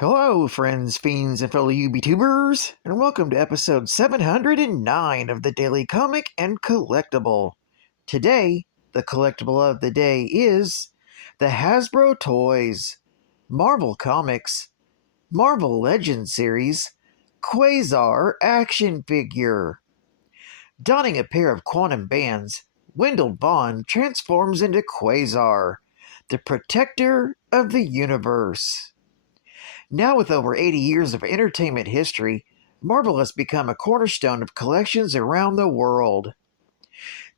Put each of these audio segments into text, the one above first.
Hello, friends, fiends, and fellow UBTubers, and welcome to episode 709 of the Daily Comic and Collectible. Today, the collectible of the day is the Hasbro Toys, Marvel Comics, Marvel Legends series, Quasar action figure. Donning a pair of quantum bands, Wendell Vaughn transforms into Quasar, the protector of the universe. Now, with over 80 years of entertainment history, Marvel has become a cornerstone of collections around the world.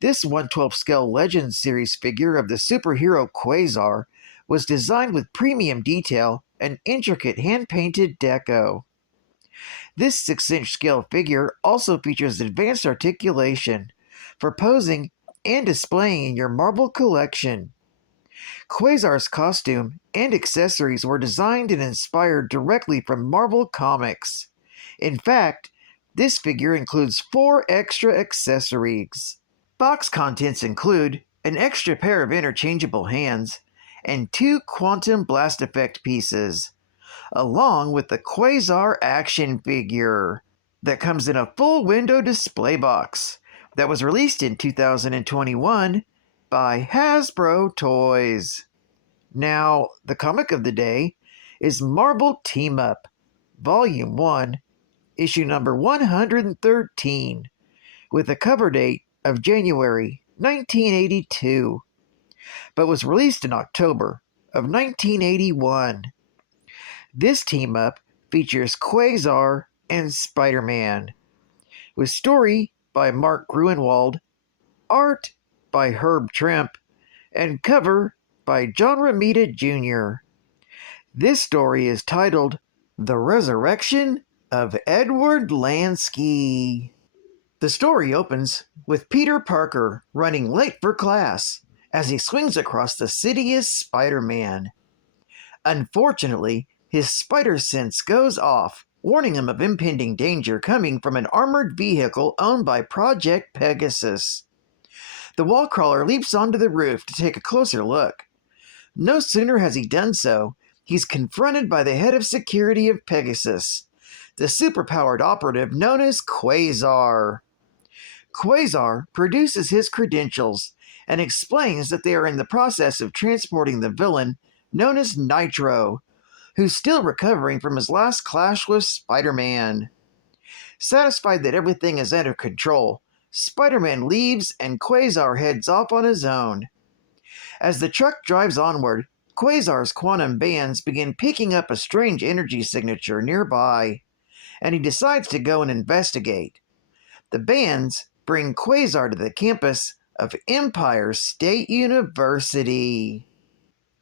This 1/12 scale Legends series figure of the superhero Quasar was designed with premium detail and intricate hand-painted deco. This 6-inch scale figure also features advanced articulation for posing and displaying in your Marvel collection. Quasar's costume and accessories were designed and inspired directly from Marvel Comics. In fact, this figure includes 4 extra accessories. Box contents include an extra pair of interchangeable hands and 2 quantum blast effect pieces, along with the Quasar action figure that comes in a full window display box that was released in 2021 by Hasbro Toys. Now, the comic of the day is Marvel Team Up, Volume 1, issue number 113, with a cover date of January 1982, but was released in October of 1981. This team up features Quasar and Spider-Man, with story by Mark Gruenwald, art by Herb Trimpe, and cover by John Romita Jr. This story is titled The Resurrection of Edward Lansky. The story opens with Peter Parker running late for class as he swings across the city as Spider-Man. Unfortunately, his spider sense goes off, warning him of impending danger coming from an armored vehicle owned by Project Pegasus. The wall crawler leaps onto the roof to take a closer look. No sooner has he done so, he's confronted by the head of security of Pegasus, the superpowered operative known as Quasar. Quasar produces his credentials and explains that they are in the process of transporting the villain known as THRU, who's still recovering from his last clash with Spider-Man. Satisfied that everything is under control, Spider-Man leaves and Quasar heads off on his own. As the truck drives onward, Quasar's quantum bands begin picking up a strange energy signature nearby, and he decides to go and investigate. The bands bring Quasar to the campus of Empire State University.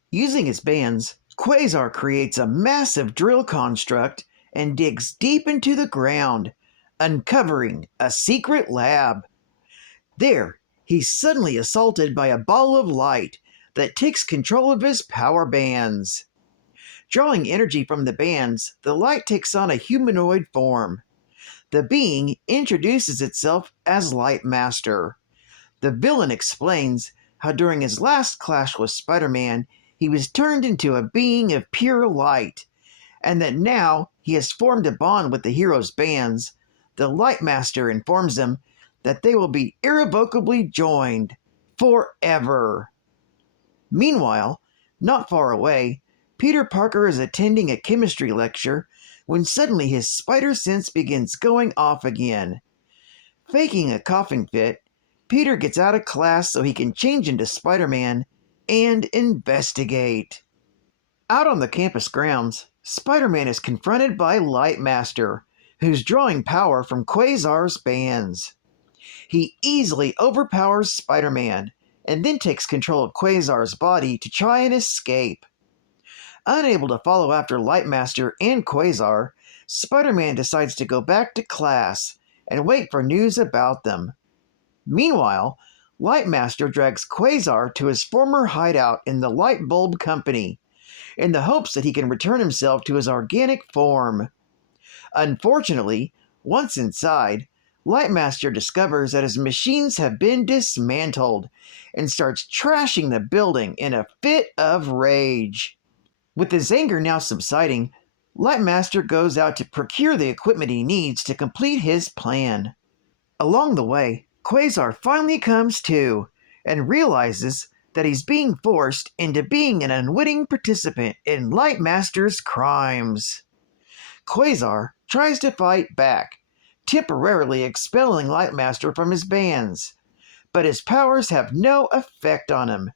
Using his bands, Quasar creates a massive drill construct and digs deep into the ground, uncovering a secret lab. There, he's suddenly assaulted by a ball of light that takes control of his power bands. Drawing energy from the bands, the light takes on a humanoid form. The being introduces itself as Light Master. The villain explains how during his last clash with Spider-Man, he was turned into a being of pure light, and that now he has formed a bond with the hero's bands. The Light Master informs him that they will be irrevocably joined forever. Meanwhile, not far away, Peter Parker is attending a chemistry lecture when suddenly his spider sense begins going off again. Faking a coughing fit, Peter gets out of class so he can change into Spider-Man and investigate. Out on the campus grounds, Spider-Man is confronted by Light Master, who's drawing power from Quasar's bands. He easily overpowers Spider-Man, and then takes control of Quasar's body to try and escape. Unable to follow after Light Master and Quasar, Spider-Man decides to go back to class and wait for news about them. Meanwhile, Light Master drags Quasar to his former hideout in the Light Bulb Company, in the hopes that he can return himself to his organic form. Unfortunately, once inside, Light Master discovers that his machines have been dismantled and starts trashing the building in a fit of rage. With his anger now subsiding, Lightmaster goes out to procure the equipment he needs to complete his plan. Along the way, Quasar finally comes to and realizes that he's being forced into being an unwitting participant in Lightmaster's crimes. Quasar tries to fight back, temporarily expelling Lightmaster from his bands, but his powers have no effect on him,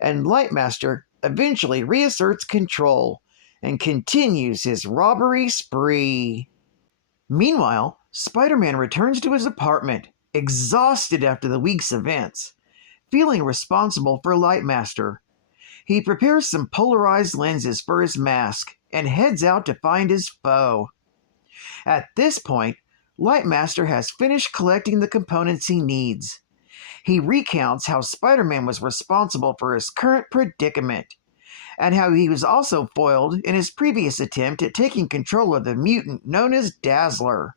and Lightmaster eventually reasserts control and continues his robbery spree. Meanwhile, Spider-Man returns to his apartment, exhausted after the week's events, feeling responsible for Lightmaster. He prepares some polarized lenses for his mask and heads out to find his foe. At this point, Lightmaster has finished collecting the components he needs. He recounts how Spider-Man was responsible for his current predicament, and how he was also foiled in his previous attempt at taking control of the mutant known as Dazzler.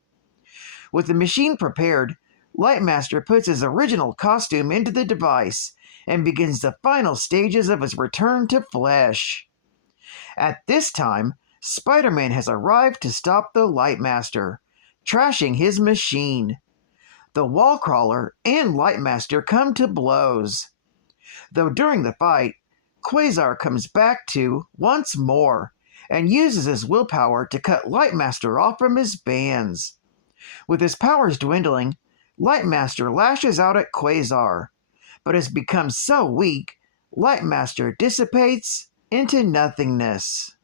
With the machine prepared, Lightmaster puts his original costume into the device and begins the final stages of his return to flesh. At this time, Spider-Man has arrived to stop the Lightmaster, trashing his machine. The Wallcrawler and Lightmaster come to blows. Though during the fight, Quasar comes back to once more and uses his willpower to cut Lightmaster off from his bands. With his powers dwindling, Lightmaster lashes out at Quasar, but has become so weak, Lightmaster dissipates into nothingness.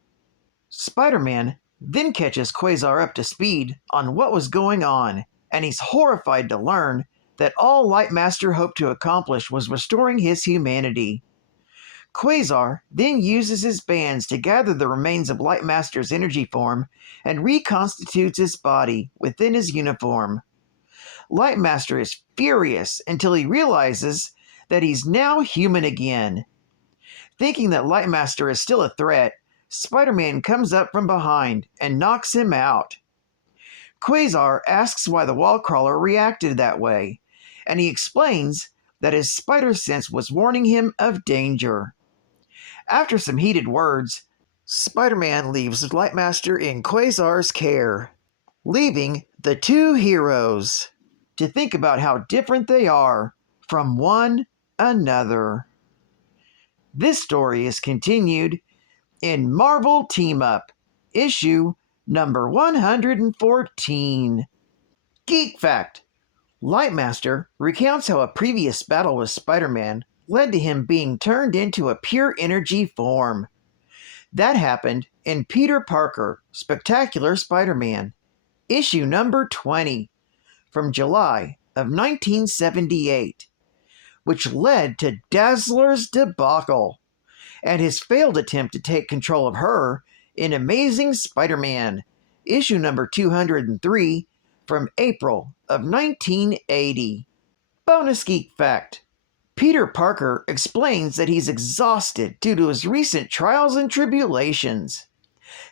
Spider-Man then catches Quasar up to speed on what was going on, and he's horrified to learn that all Lightmaster hoped to accomplish was restoring his humanity. Quasar then uses his bands to gather the remains of Lightmaster's energy form and reconstitutes his body within his uniform. Lightmaster is furious until he realizes that he's now human again. Thinking that Lightmaster is still a threat, Spider-Man comes up from behind and knocks him out. Quasar asks why the Wallcrawler reacted that way, and he explains that his spider sense was warning him of danger. After some heated words, Spider-Man leaves Lightmaster in Quasar's care, leaving the two heroes to think about how different they are from one another. This story is continued in Marvel Team-Up, issue number 114. Geek Fact: Lightmaster recounts how a previous battle with Spider-Man led to him being turned into a pure energy form. That happened in Peter Parker, Spectacular Spider-Man, issue number 20, from July of 1978, which led to Dazzler's debacle and his failed attempt to take control of her in Amazing Spider-Man, issue number 203, from April of 1980. Bonus Geek Fact: Peter Parker explains that he's exhausted due to his recent trials and tribulations,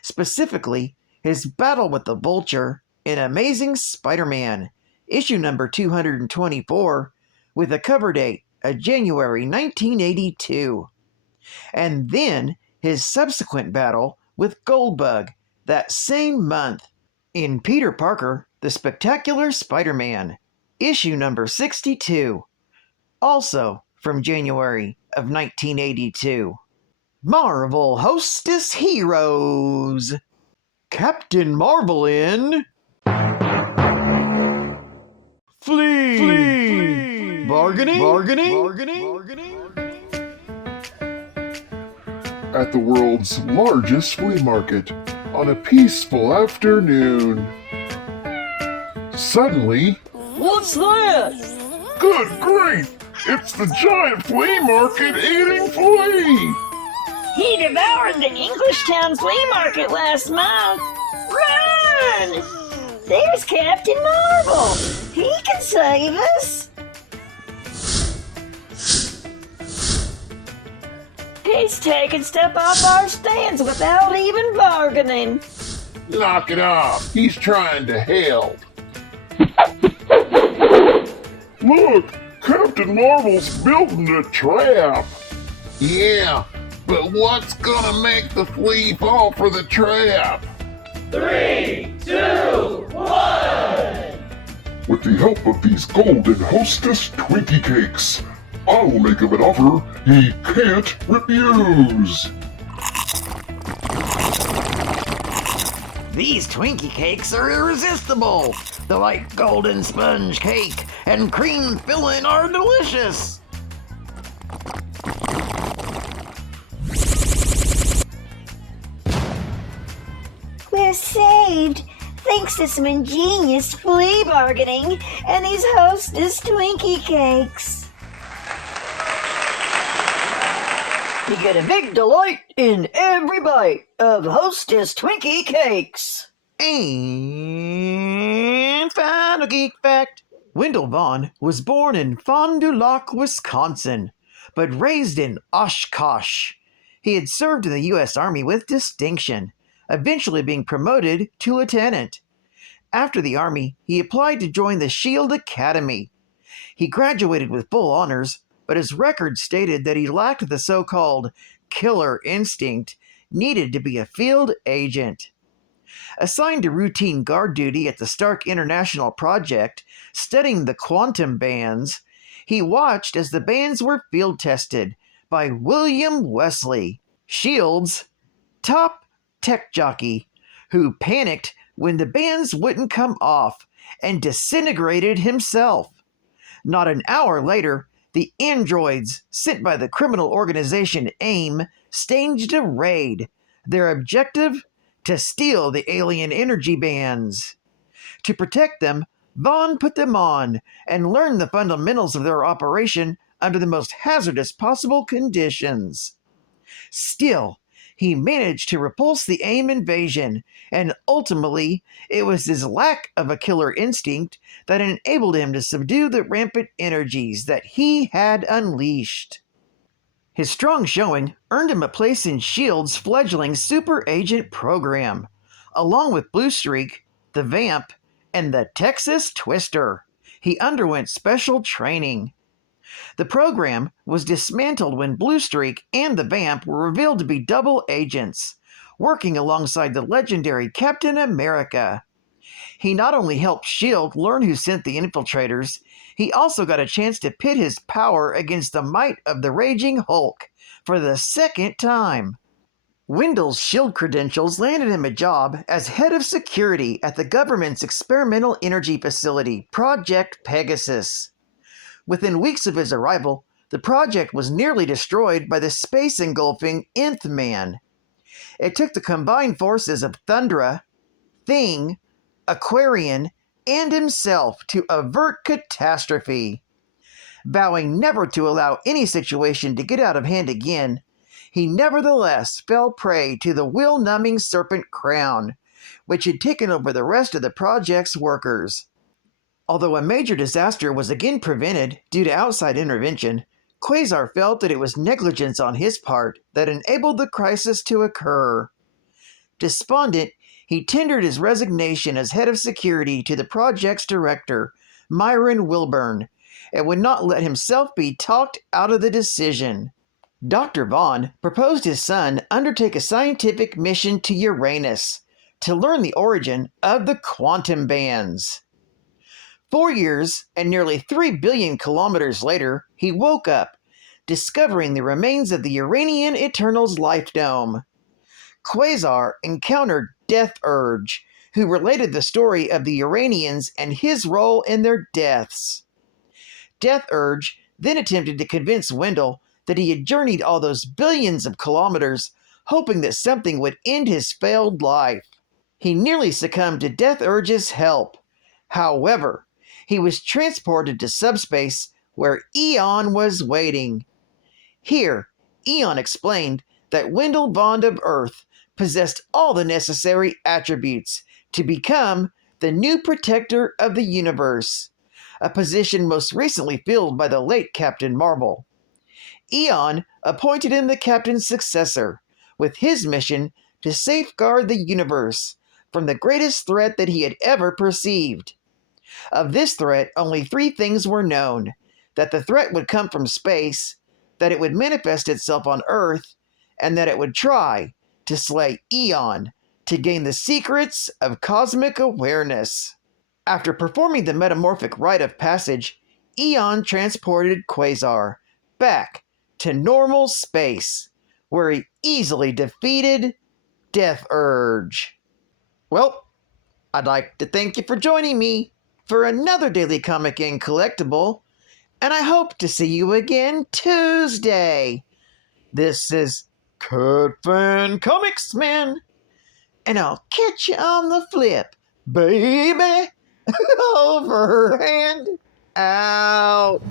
specifically his battle with the Vulture in Amazing Spider-Man, issue number 224, with a cover date of January 1982, and then his subsequent battle with Goldbug that same month in Peter Parker, the Spectacular Spider-Man, issue number 62, also from January of 1982. Marvel Hostess Heroes. Captain Marvel in Flee. Bargaining. At the world's largest flea market on a peaceful afternoon. Suddenly, What's that? good grief! It's the giant flea market eating flea! He devoured the Englishtown flea market last month. Run! There's Captain Marvel. He can save us. He's taking stuff off our stands without even bargaining. Knock it off! He's trying to help. Look! Captain Marvel's building a trap! Yeah, but what's gonna make the flea fall for the trap? 3, 2, 1! With the help of these golden hostess Twinkie cakes, I'll make him an offer he can't refuse. These Twinkie cakes are irresistible. The light golden sponge cake and cream filling are delicious. We're saved, thanks to some ingenious flea bargaining and these hostess Twinkie cakes. You get a big delight in every bite of hostess Twinkie cakes. And final geek fact. Wendell Vaughn was born in Fond du Lac, Wisconsin, but raised in Oshkosh. He had served in the U.S. Army with distinction, eventually being promoted to lieutenant. After the Army, he applied to join the Shield Academy. He graduated with full honors, but his record stated that he lacked the so-called killer instinct needed to be a field agent. Assigned to routine guard duty at the Stark International Project, studying the quantum bands, he watched as the bands were field tested by William Wesley, SHIELD's top tech jockey, who panicked when the bands wouldn't come off and disintegrated himself. Not an hour later, the androids sent by the criminal organization AIM staged a raid. Their objective? To steal the alien energy bands. To protect them, Vaughn put them on and learned the fundamentals of their operation under the most hazardous possible conditions. Still, he managed to repulse the AIM invasion, and ultimately, it was his lack of a killer instinct that enabled him to subdue the rampant energies that he had unleashed. His strong showing earned him a place in S.H.I.E.L.D.'s fledgling super agent program, along with Blue Streak, the Vamp, and the Texas Twister. He underwent special training. The program was dismantled when Blue Streak and the Vamp were revealed to be double agents, working alongside the legendary Captain America. He not only helped S.H.I.E.L.D. learn who sent the infiltrators, he also got a chance to pit his power against the might of the Raging Hulk for the second time. Wendell's S.H.I.E.L.D. credentials landed him a job as head of security at the government's experimental energy facility, Project Pegasus. Within weeks of his arrival, the project was nearly destroyed by the space-engulfing Nth Man. It took the combined forces of THRU, Thing, Aquarian, and himself to avert catastrophe. Vowing never to allow any situation to get out of hand again, he nevertheless fell prey to the will-numbing serpent crown, which had taken over the rest of the project's workers. Although a major disaster was again prevented due to outside intervention, Quasar felt that it was negligence on his part that enabled the crisis to occur. Despondent, he tendered his resignation as head of security to the project's director, Myron Wilburn, and would not let himself be talked out of the decision. Dr. Vaughn proposed his son undertake a scientific mission to Uranus to learn the origin of the quantum bands. 4 years and nearly 3 billion kilometers later, he woke up, discovering the remains of the Uranian Eternal's life dome. Quasar encountered Death Urge, who related the story of the Uranians and his role in their deaths. Death Urge then attempted to convince Wendell that he had journeyed all those billions of kilometers, hoping that something would end his failed life. He nearly succumbed to Death Urge's help. However, he was transported to subspace where Eon was waiting. Here, Eon explained that Wendell Vaughn of Earth possessed all the necessary attributes to become the new protector of the universe, a position most recently filled by the late Captain Marvel. Eon appointed him the captain's successor, with his mission to safeguard the universe from the greatest threat that he had ever perceived. Of this threat, only 3 things were known: that the threat would come from space, that it would manifest itself on Earth, and that it would try to slay Eon, to gain the secrets of cosmic awareness. After performing the metamorphic rite of passage, Eon transported Quasar back to normal space, where he easily defeated Death Urge. Well, I'd like to thank you for joining me for another Daily Comic and Collectible, and I hope to see you again Tuesday. This is Cut Fan Comics Man, and I'll catch you on the flip, baby. Over and out.